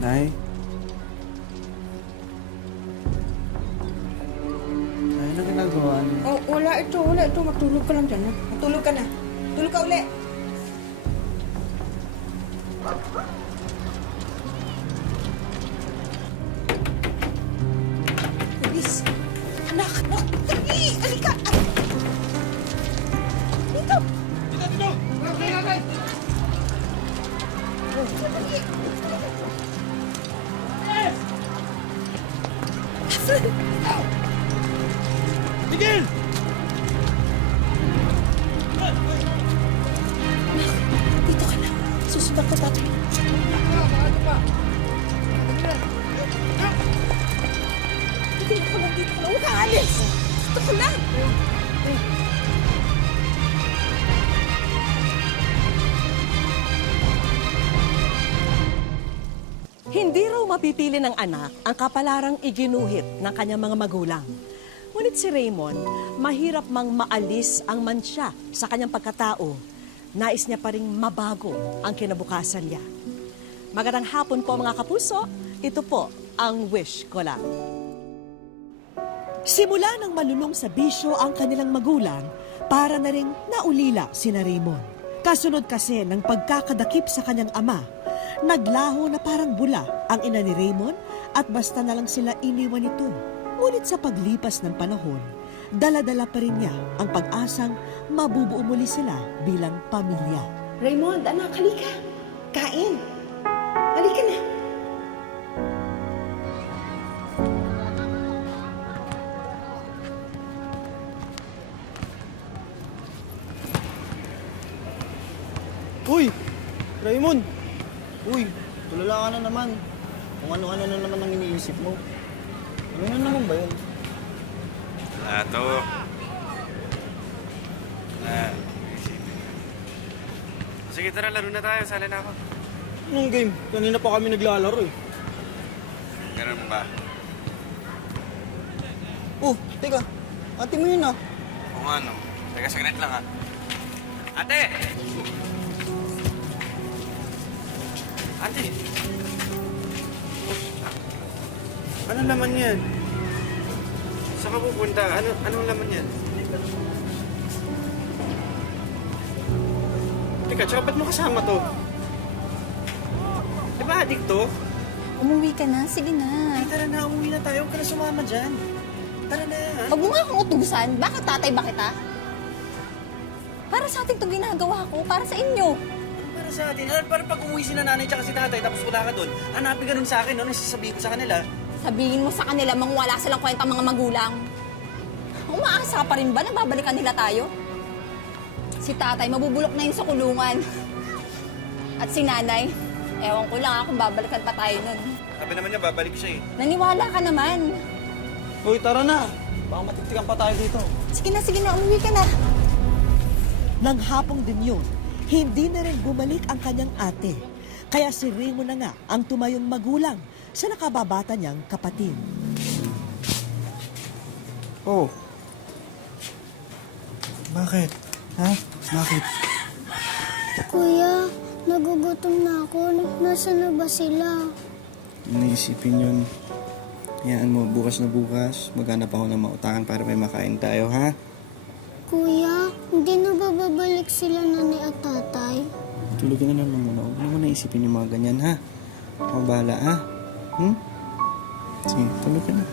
Nay? Nay, ano ginagawa niyo? Oh, wala ito. Matulog ka lang dyan. Ha? Matulog ka na. Tulog ka uli. Bilis. Anak, dali. Halika. Dito. Dito! Dali! Miguel! Dito ka na. Susundan ko, tatay. Dito ka lang. Huwag ka alis. Dito ka lang. Hindi raw mapipili ng anak ang kapalarang iginuhit ng kanyang mga magulang. Ngunit si Raymond, mahirap mang maalis ang mansya sa kanyang pagkatao. Nais niya pa ring mabago ang kinabukasan niya. Magandang hapon po mga kapuso, ito po ang Wish Ko Lang. Simula ng malulong sa bisyo ang kanilang magulang, para na ring naulila sina Raymond. Kasunod kasi ng pagkakadakip sa kanyang ama, naglaho na parang bula ang ina ni Raymond at basta na lang sila iniwan nito. Ngunit sa paglipas ng panahon, dala-dala pa rin niya ang pag-asang mabubuo muli sila bilang pamilya. Raymond, anak, halika. Kain. Halika na. Uy! Raymond! Uy! Tulala ka na naman. Kung ano-ano na naman ang iniisip mo. Ano na naman ba yun? Wala to. Sige, tara, laro na tayo. Sali na ako. Anong game? Kanina pa kami naglalaro eh. Ganun ba? Oh, teka. Ate mo yun ah. Kung ano. Teka, saglit lang ha. Ate! Ate! Ano laman yan? Saan ka pupunta? Anong laman yan? Teka, tsaka ba't mo kasama to? Di ba adik to? Umuwi ka na? Sige na. Ay, tara na, umuwi na tayo. Huwag ka na sumama dyan. Tara na. Huwag mo nga akong utusan. Bakit tatay ba kita? Para sa atin itong ginagawa ko. Para sa inyo. Para sa atin. Para pag umuwi si nanay tsaka si tatay tapos wala ka doon, hanapin ka nun sa akin, no? Nasasabihin ko sa kanila. Sabihin mo sa kanila mang wala silang kwenta mga magulang. Umaasa pa rin ba na babalikan nila tayo? Si tatay, mabubulok na yun sa kulungan. At si nanay, ewan ko lang kung babalikan pa tayo nun. Sabi naman niya, babalik siya eh. Naniwala ka naman. Uy, tara na. Baka matiktikan pa tayo dito. Sige na, umuwi ka na. Nang hapong din yun, hindi na rin bumalik ang kanyang ate. Kaya si Raymond na nga ang tumayong magulang sa nakababata niyang kapatid. Oh. Bakit? Ha? Bakit? Kuya, nagugutom na ako. Nasaan na ba sila? Naisipin yun. Hayaan mo, bukas na bukas, maghanap ako ng mautangan para may makain tayo, ha? Kuya, hindi na ba babalik sila nanay at tatay? Tulog ka na naman muna. Huwag naman naisipin yung mga ganyan, ha? Ako bahala, ha? Sige, tulog ka na.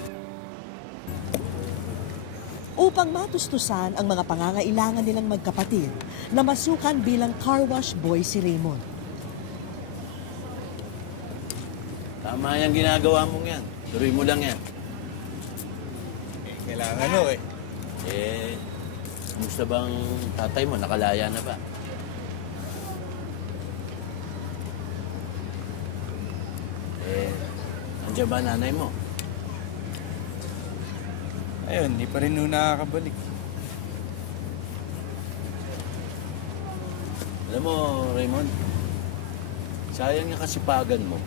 Upang matustusan ang mga pangangailangan nilang magkapatid, namasukan bilang car wash boy si Raymond. Tama yung ginagawa mong yan. Tuloy mo lang yan. Kailangan ho eh. Kumusta bang tatay mo? Nakalaya na ba? Andiyan ba nanay mo? Ayun, hindi pa rin ho nakakabalik. Alam mo, Raymond, sayang yung kasipagan mo.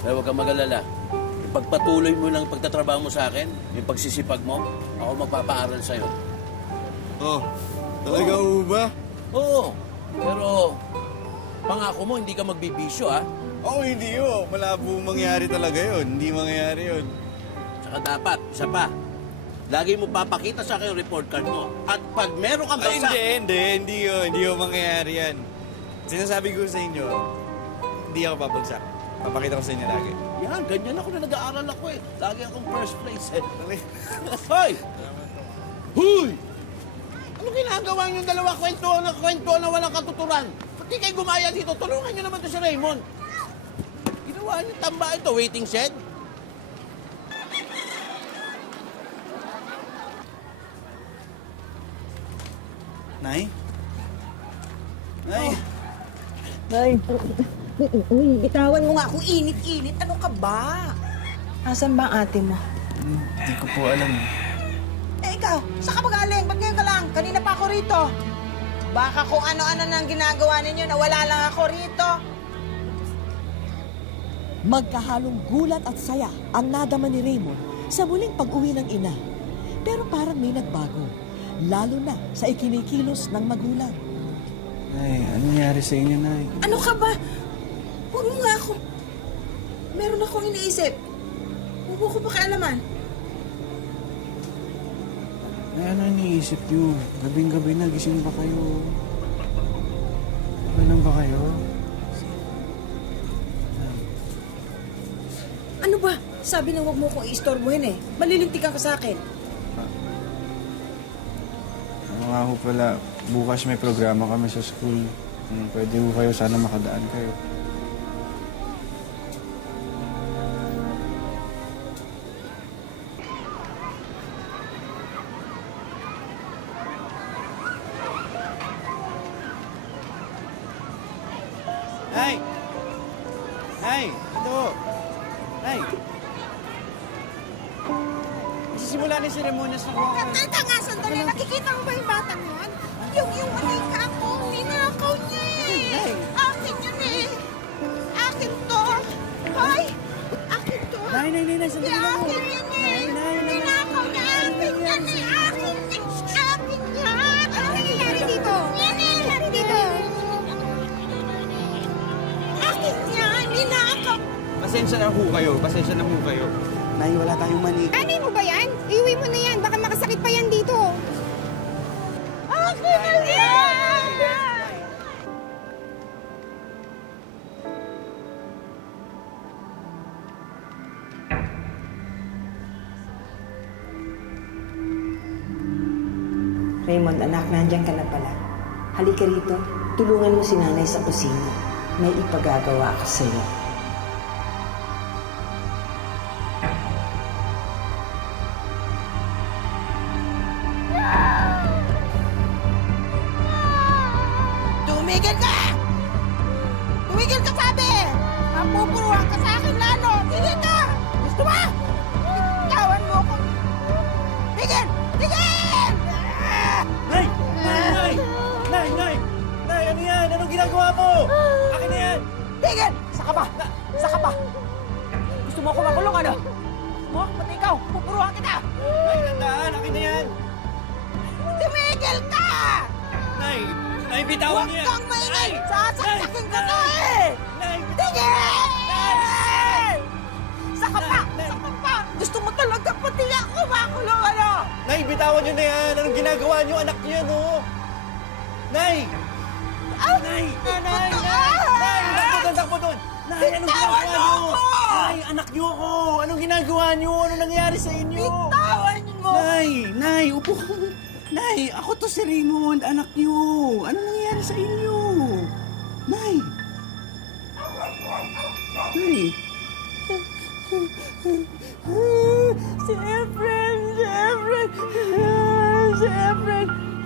Kaya huwag kang mag-alala. Ipagpatuloy mo lang pagtatrabaho mo sa akin, yung pagsisipag mo, ako magpapaaral sa'yo. Oh, talaga ba? Oo, pero Pangako mo, hindi ka magbibisyo, ha? Oo, hindi yun. Malabo mangyari talaga yun. Hindi mangyayari yun. Tsaka dapat, isa pa, lagi mo papakita sa akin yung report card mo. At pag meron kang Ay, bagsak... hindi yun. Hindi yun mangyayari yan. Sinasabi ko sa inyo, hindi ako babagsak. Papakita ko sa inyo lagi. Yan, ganyan ako na nag-aaral ako eh. Lagi akong first place eh. Hoy! Huy! Ano ginagawa niyong dalawa? Kwentuhan na walang katuturan. Pati kayo gumaya dito, tulungan niyo naman to si Raymond. Ginawa niyo tamba ito, waiting shed. Nay? Nay? Bitawan mo nga ako, init-init. Ano ka ba? Asan ba ang ate mo? Hindi ko po alam. Eh ikaw, saan ka ba galing? Ba't ngayon ka lang? Kanina pa ako rito. Baka kung ano-ano nang ginagawa ninyo na wala lang ako rito. Magkahalong gulat at saya ang nadama ni Raymond sa muling pag-uwi ng ina. Pero parang may nagbago, lalo na sa ikinikilos ng magulang. Nay, ano nangyari sa inyo, Nay? Ano ka ba? Huwag mo nga ako. Meron akong iniisip. Huwag mo ko pakialaman. Nay, ano iniisip niyo? Gabing-gabi na, gising ba kayo? Ano ba kayo? Ano ba? Sabi na huwag mo kong iistorbohin eh. Malilintikan ka sa akin. Ano nga ho pala, bukas may programa kami sa school. Pwede ho kayo, sana makadaan kayo. Nay! Nay! Ito! Nay! Isisimula na yung seremonyas na kuha. Teka nga, sandali. Nakikita mo ba yung batang yun? Yung manika ko, ninakaw niya eh. Akin yun eh. Akin to. Hoy! Akin to. Nay, sandali lang mo. Akin yun eh. Ninakaw niya. Akin yan eh. Akin yan. Akin yan. Ano nangyayari dito? Ano nangyayari dito? Akin yan. Ninakaw. Pasensya na ho kayo. Nay, wala tayong mani. Anay mo ba yan? Iuwi mo na yan. Baka makasakit pa yan dito. Akin na yan. Raymond, anak, nandiyan ka na pala. Halika rito, tulungan mo si nanay sa kusina. May ipagagawa ka sa'yo. Tumigil ka! Tumigil ka sabi! Mapupuruhan ka sa akin lalo! Tigil ka! Gusto mo? Tawan mo ako! Tigil! Tigil! Nay! Nay, ano yan? Anong ginagawa mo? Akin na yan! Tigil! Saka ba? Saka ba? Gusto mo ako makulong ano? Mo? Pati ikaw! Pupuruhan kita! Nay, tandaan! Akin na yan! Tumigil ka! Nay, bitawan Huwag niya! kang maingay! Sasaksakin ka na eh! Nay! Tigil! Saka pa! Saka pa! Gusto mo talaga pati ako makulong ano? Nay, bitawan niyo na yan! Anong ginagawa niyo? Anak niyo, no? Nay! Nay! Takbo doon! Nay, anong ginagawa niyo? Nay, anak niyo ako! Anong ginagawa niyo? Anong nangyari sa inyo? Bitawan mo! Nay, upo ka. Nay, ako to si Raymond, anak niyo. Anong nangyari sa inyo? Nay!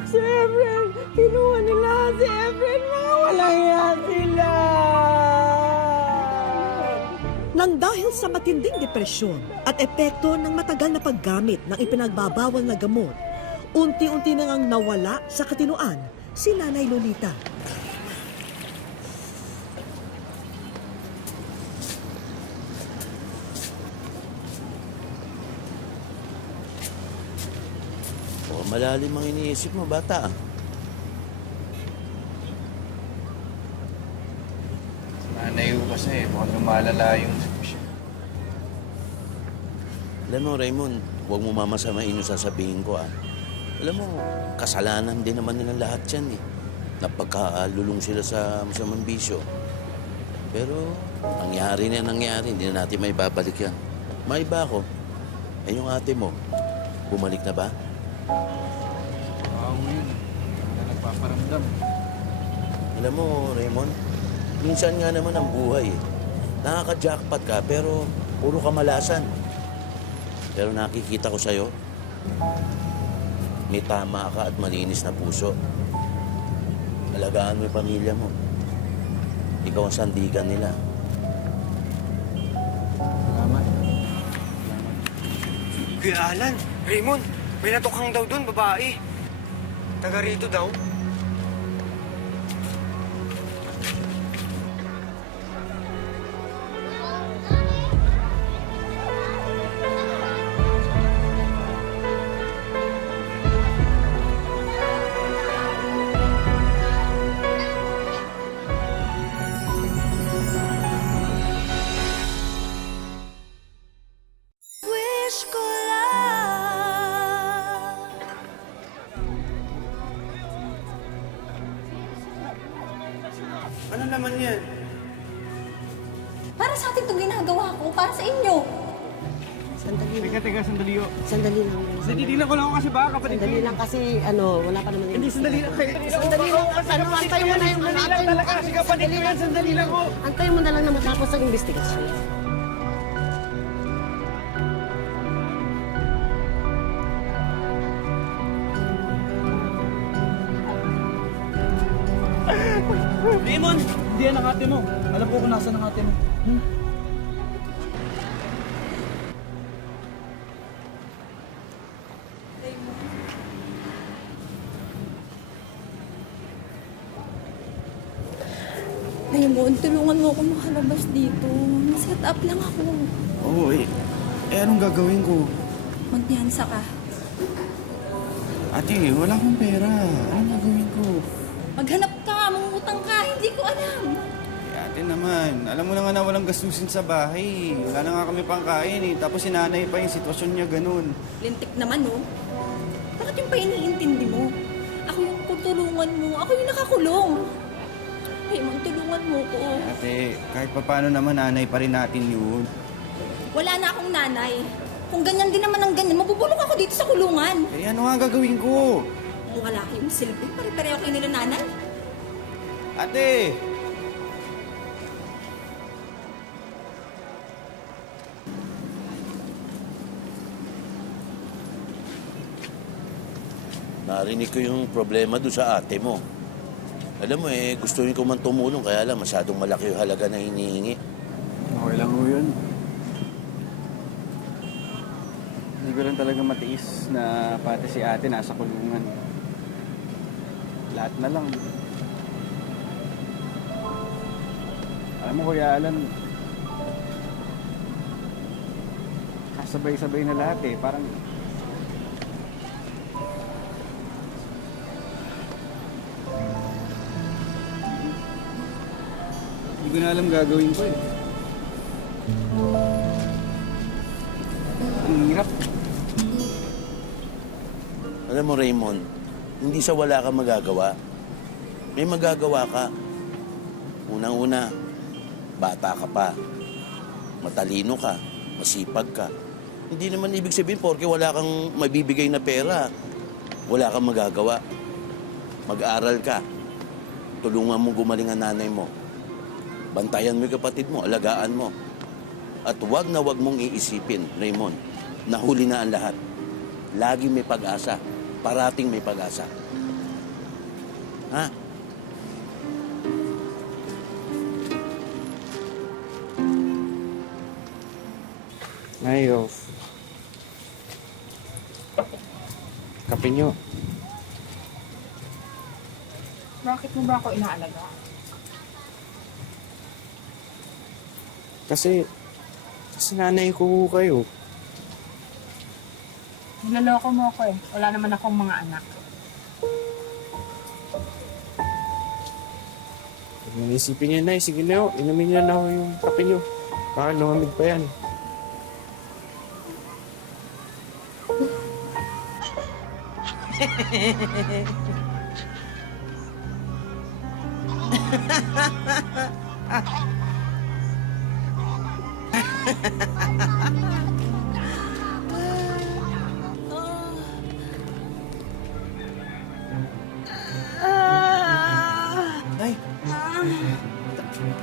Si Efren! Kinuha nila si Efren! Mga walang yan sila! Nang dahil sa matinding depresyon at epekto ng matagal na paggamit ng ipinagbabawal na gamot, unti-unti na ngang nawala sa katinuan si Nanay Lolita. Malalim ang iniisip mo, bata. kasi mukhang lumalala yung sitwasyon. Alam mo, Raymond, huwag mo mamasamain yung sasabihin ko, ah. Alam mo, kasalanan din naman nilang lahat yan, eh. Napagkalulong sila sa masamang bisyo. Pero, nangyari na nangyari, hindi na natin may babalik yan. May iba ako. Eh, yung ate mo, bumalik na ba? Oo, yun. Wala nagpaparamdam. Alam mo, Raymond, minsan nga naman ang buhay, eh. Nakaka-jackpot ka, pero puro kamalasan. Pero nakikita ko sa'yo, may tama ka at malinis na puso. Alagaan mo yung pamilya mo. Ikaw ang sandigan nila. Salamat. Kuya Alan, Raymond, may natukhang daw doon, babae. Taga rito daw. Wish ko lang. Ano naman yan? Para sa atin itong ginagawa ko, para sa inyo. Teka, sandali o. Sandali lang. Natitignan ko lang ako kasi baka kapatid. Sandali lang kasi, wala pa naman Hindi, sandali lang. Sandali lang. Antay mo na yung Sandali lang talaga kasi kapatid ko yan. Sandali lang ko. Antay mo na lang na matapos ang investigasyon. Raymond! Hindi yan ang ate mo. Alam ko kung nasa ang ate mo. Raymond, tulungan mo ako makalabas dito. Set up lang ako. Oo, anong gagawin ko? Magpiyansa ka. Ate, wala akong pera. Anong gagawin ko? Maghanap ka, mangungutang ka, hindi ko alam. Ate naman, alam mo na nga na walang gastusin sa bahay. Wala na nga kami pangkain eh. Tapos si nanay pa yung sitwasyon niya ganun. Lintik naman, oh. Bakit yung pa iniintindi mo? Ako yung tutulungan mo. Ako yung nakakulong. Raymond, tulungan mo ko. Ate, kahit papaano naman nanay pa rin natin yun. Wala na akong nanay. Kung ganyan din naman ang ganyan, mabubulok ako dito sa kulungan. Eh ano nga gagawin ko? Kung wala kayong silbi, pare-pareho kayo nila nanay. Ate! Narinig ko yung problema doon sa ate mo. Alam mo gusto ko man tumulong, kaya lang masyadong malaki yung halaga na hinihingi. Okay lang ho yun. Hindi ko lang talaga matiis na pati si ate nasa kulungan. Lahat na lang. Alam mo, Kuya Alan, kasabay-sabay na lahat eh. Parang hindi ko na alam gagawin ko eh. Ang hirap. Alam mo, Raymond, hindi sa wala ka magagawa. May magagawa ka. Unang-una, bata ka pa. Matalino ka. Masipag ka. Hindi naman ibig sabihin porke wala kang mabibigay na pera. Wala kang magagawa. Mag-aral ka. Tulungan mo gumaling ang nanay mo. Bantayan mo yung kapatid mo, alagaan mo. At wag na wag mong iisipin, Raymond, na huli na ang lahat. Lagi may pag-asa. Parating may pag-asa. Ha? Ngayon. Kape nyo. Bakit mo ba ako inaalaga? Kasi nanay ko kayo. Niloloko mo ako eh. Wala naman akong mga anak. Yung isipin niya, Nay, sige na ho, inumin niya na ho yung kape niyo. Baka lumamig pa yan.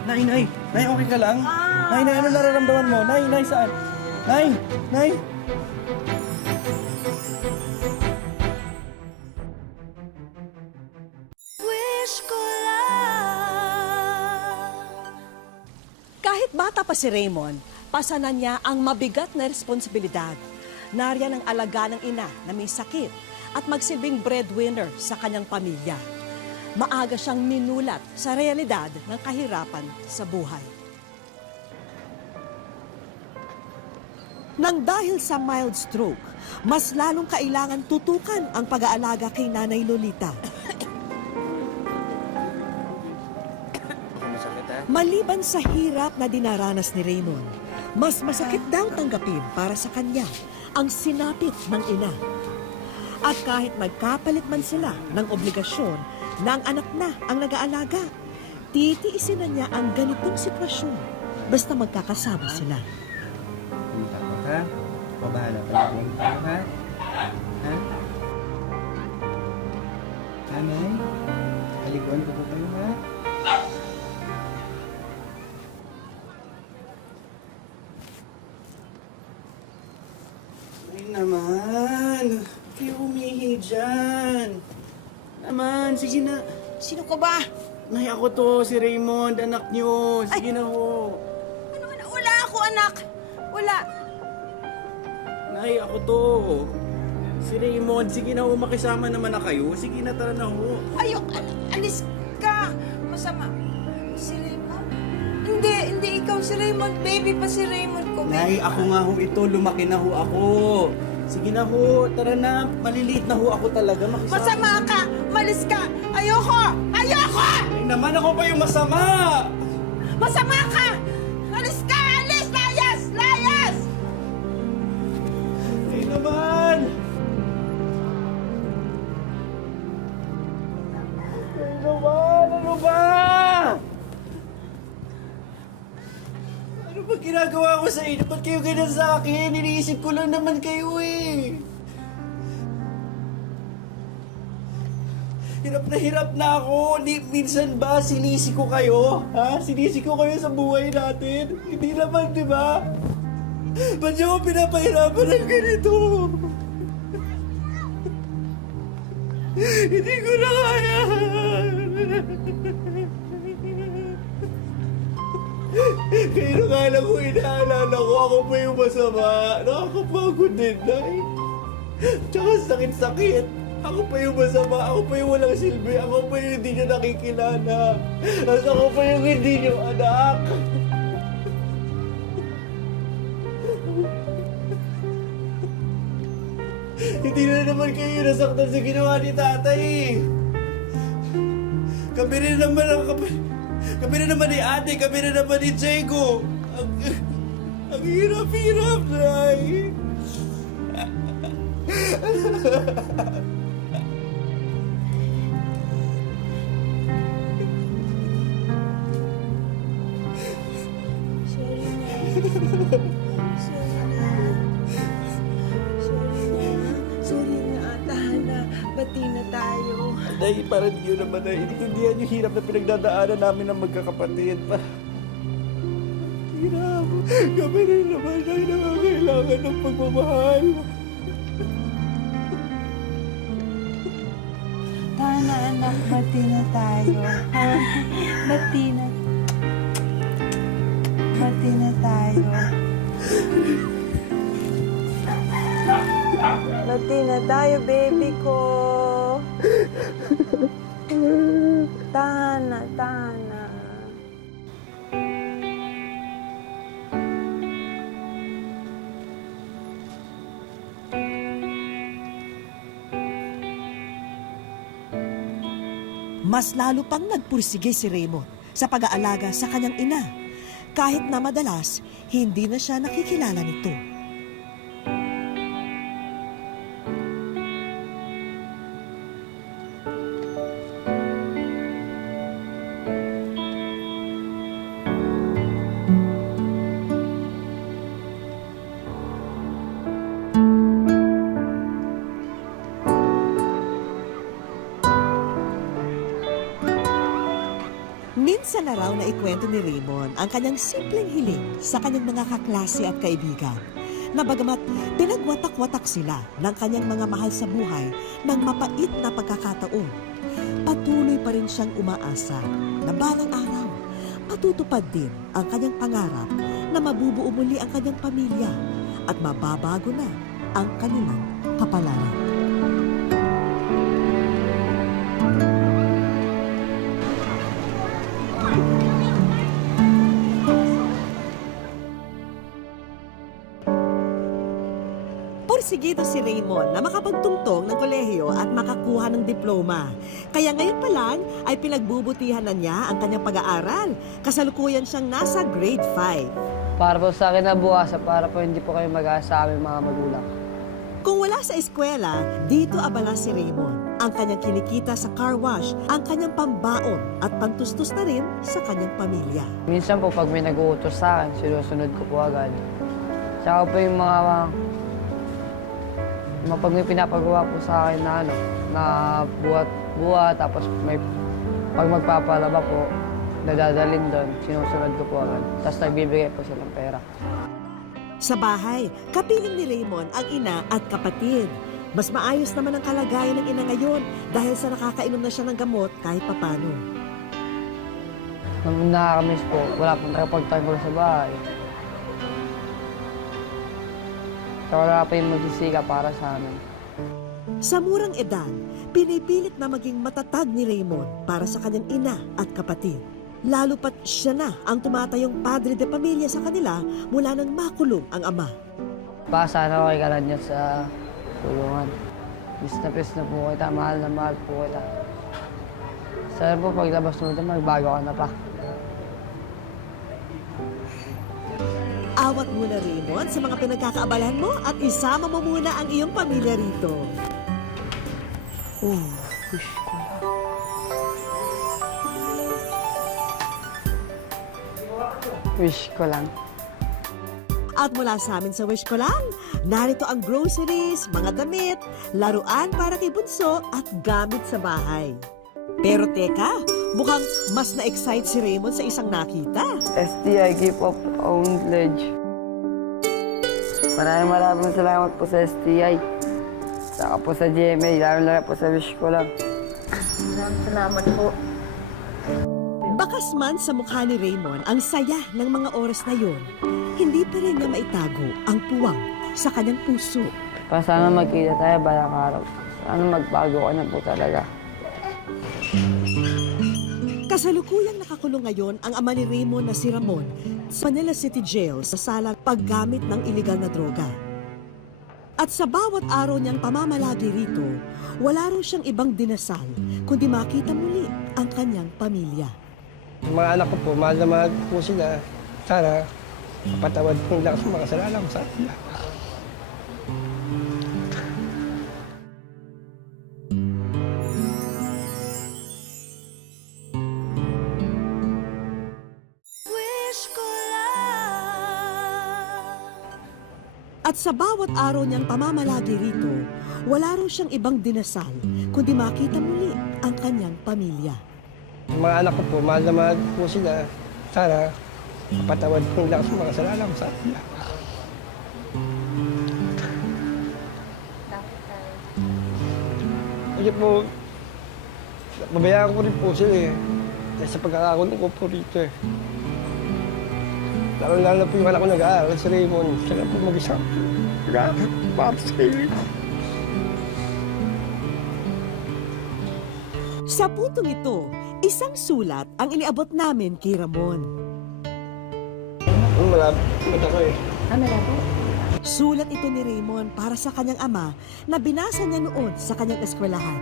Nay! Nay! Nay, okay ka lang? Nay, ano nararamdaman mo? Nay, saan? Nay! Kahit bata pa si Raymond, pasanan niya ang mabigat na responsibilidad. Nariyan ang alaga ng ina na may sakit at magsilbing breadwinner sa kanyang pamilya. Maaga siyang minulat sa realidad ng kahirapan sa buhay. Nang dahil sa mild stroke, mas lalong kailangan tutukan ang pag-aalaga kay Nanay Lolita. Maliban sa hirap na dinaranas ni Raymond, mas masakit daw tanggapin para sa kanya ang sinapit ng ina. At kahit magkapalit man sila ng obligasyon na ang anak na ang nag-aalaga, titiisin na niya ang ganitong sitwasyon basta magkakasama sila. Hindi takot ha? Pabahala ka na lang tayo ha? Ha? Nanay? Halikuan ko po kayo ha? Ay naman! Kayo humihi dyan! Naman, sige na. Sino ka ba? Nay, ako to, si Raymond, anak niyo. Sige na ho. Wala ako, anak. Wala. Nay, ako to. Si Raymond, sige na ho, makisama naman na kayo. Sige na, tara na ho. Ayok, alis ka. Masama. Si Raymond? Hindi ikaw si Raymond. Baby pa si Raymond ko. Nay, ako nga ho ito, lumaki na ho ako. Sige na ho, tara na. Maliliit na ho ako talaga, makisama. Masama ka. Malis ka. Ayoko. Ay naman, ako pa yung masama. Masama ka. Alis ka. Alis. Layas. Ay naman. Ano ba? Ano ba ginagawa ko sa inyo? Ba't kayo ganyan sa akin? Iniisip ko lang naman kayo eh. Hirap na ako. Minsan ba sinisi ko kayo? Ha? Sinisi ko kayo sa buhay natin? Hindi naman, di ba? Ba't niyo ako pinapahirapan ng ganito? Hindi ko na kaya. Kaya nakala ko, inaalala ko, ako pa yung masama. Nakakapagod din, Nay. Tsaka sakit-sakit. Ako pa yung masama, ako pa yung walang silbi, ako pa yung hindi nyo nakikilala. At ako pa yung hindi nyo anak. Hindi na naman kayo nasaktan sa ginawa ni tatay. Kami rin naman ni ate, kami rin naman ni Diego. Ang hirap-hirap, Nay. Sorry na. Tahan na. Bati na tayo. Nay, parang di yun naman na intindihan yung hirap na pinagdadaanan namin ng magkakapatid. Hirap. Kami rin naman ay nangangailangan ng pagmamahal. Tana anak, bati na tayo. Ha? Bati na tayo. Bati na tayo, baby ko. Tana. Mas lalo pang nagpursige si Raymond sa pag-aalaga sa kanyang ina, kahit na madalas hindi na siya nakikilala nito. Minsan na raw na ikwento ni Raymond ang kanyang simpleng hiling sa kanyang mga kaklase at kaibigan, na bagamat pinagwatak-watak sila ng kanyang mga mahal sa buhay ng mapait na pagkakataon, patuloy pa rin siyang umaasa na balang araw matutupad din ang kanyang pangarap na mabubuo muli ang kanyang pamilya at mababago na ang kanilang kapalaran. Porsigido si Raymond na makapagtungtong ng kolehiyo at makakuha ng diploma. Kaya ngayon pa lang ay pinagbubutihan na niya ang kanyang pag-aaral. Kasalukuyan siyang nasa grade 5. Para po sa akin na bukas, para po hindi po kayo mag-aasa sa aming mga magulang. Kung wala sa eskwela, dito abala si Raymond. Ang kanyang kinikita sa car wash, ang kanyang pambaon at pantustos na rin sa kanyang pamilya. Minsan po pag may nag-uutos sa akin, sinusunod ko po agad. Tsaka po yung mga pag may pinapagawa po sa akin na na buhat, tapos may pag magpapalaba po, nadadalhin doon, sinusunod ko po agad. Tapos nagbibigay po silang pera. Sa bahay, kapiling ni Raymond ang ina at kapatid. Mas maayos naman ang kalagayan ng ina ngayon dahil sa nakakainom na siya ng gamot kahit papano. Nung nakakamiss po, wala pong nakapagtanggol sa bahay. Tsaka wala pa yung magsisika para sa amin. Sa murang edad, pinipilit na maging matatag ni Raymond para sa kanyang ina at kapatid. Lalo pat siya na ang tumatayong padre de pamilya sa kanila mula nang makulong ang ama. Sana ko kay Kalanyas sa tulungan. Pis na po kita, mahal na mahal po kita. Sana po paglabas mo ito, magbago ka na pa. Awat muna, Raymond, sa mga pinagkakaabalahan mo at isama mo muna ang iyong pamilya rito. Wish ko lang. At mula sa amin sa Wish Ko Lang, narito ang groceries, mga damit, laruan para kay Bunso at gamit sa bahay. Pero teka, mukhang mas na-excite si Raymond sa isang nakita. STI, Keep Up Own Pledge. Maraming salamat po sa STI. Saka po sa GMA, lalo po sa Wish Ko Lang. Maraming salamat po. Bakas man sa mukha ni Raymond ang saya ng mga oras na yun, hindi pa rin niya maitago ang puwang sa kanyang puso. Sana magkita tayo balang araw. Sana magbago ka na po talaga. Kasalukuyang nakakulong ngayon ang ama ni Raymond na si Ramon sa Manila City Jail sa salang paggamit ng iligal na droga. At sa bawat araw niyang pamamalagi rito, wala raw siyang ibang dinasal kundi makita muli ang kanyang pamilya. Yung mga anak ko po, mahal na mahal po sila. Sana, mapatawad po nila sa mga kasalanan ko sa kanila. At sa bawat araw niyang pamamalagi rito, wala raw siyang ibang dinasal kundi makita muli ang kanyang pamilya. Yung mga anak ko po, mahal na mahal po sila. Sana, mapatawad po nila sa mga kasalanan ko sa kanila. Kasi po, mabayaan ko rin po sila eh. Dahil sa pagkakakulong ko po rito eh. Lalo po yung anak ko nag-aaral, si Raymond. Siya po mag-isa. Grabe, para sa kayo. Sa puntong ito, isang sulat ang iniabot namin kay Ramon. Malapit ako eh. Sulat ito ni Raymond para sa kanyang ama na binasa niya noon sa kanyang eskwelahan.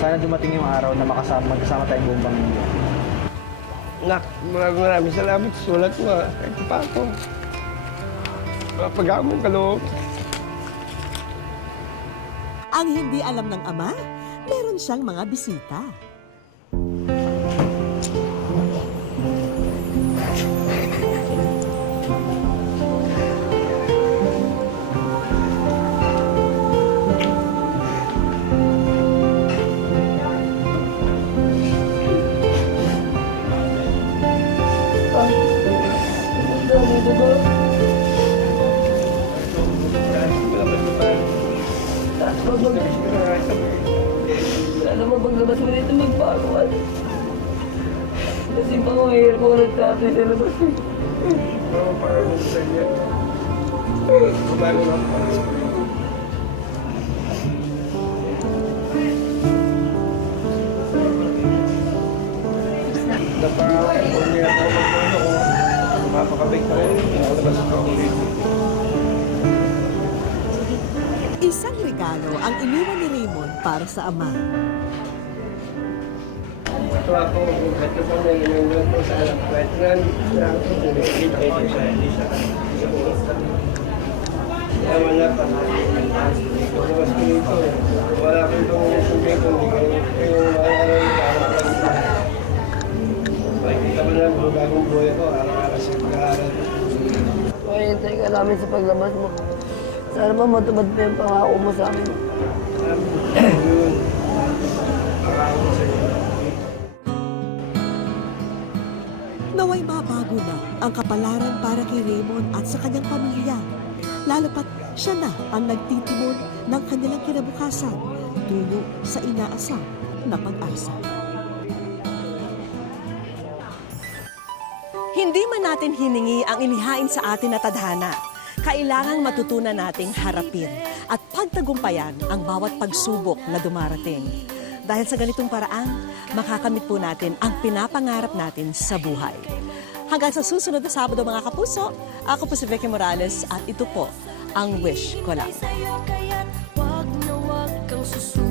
Sana dumating yung araw na magkasama tayong buong pamilya. Nak, maraming salamat sa sulat mo. Kahit pa ako. Pag-among kaloob. Ang hindi alam ng ama, meron siyang mga bisita. Sana mapaglabas mo dito magbaguan. Kasi pangahirap ko nagtatay sa labas. Oo, parang sa kanya. Bago lang para sa kanya. Napakakay ko niya ako magpano ko. Mapakabig pa rin. Nakalabas ko ako dito. Isang regalo ang iniwan ni Raymond para sa ama. Ito ako, ito pa na ginagawa ko sa alam ko. Ito na, kita ko sa Elisa. Kaya wala pa. Pagkakas ko dito, wala ko itong sabihin ko, hindi kayo makakaroon para lang. Makikita mo na, bagong buhay ko, araw-araw sa pag-aaral. Mahintay ka namin sa paglabas mo. Sana ba matupad pa yung pangako mo sa amin? Yun. Pangako ko sa iyo. Naway mabago na ang kapalaran para kay Raymond at sa kanyang pamilya. Lalo pat siya na ang nagtitimon ng kanilang kinabukasan tungo sa inaasam na pag-asa. Hindi man natin hiningi ang inihain sa atin na tadhana, kailangang matutunan nating harapin at pagtagumpayan ang bawat pagsubok na dumarating. Dahil sa ganitong paraan, makakamit po natin ang pinapangarap natin sa buhay. Hanggang sa susunod na Sabado mga kapuso, ako po si Vicky Morales at ito po ang Wish Ko Lang. Sa'yo kaya't wag na wag kang susunod.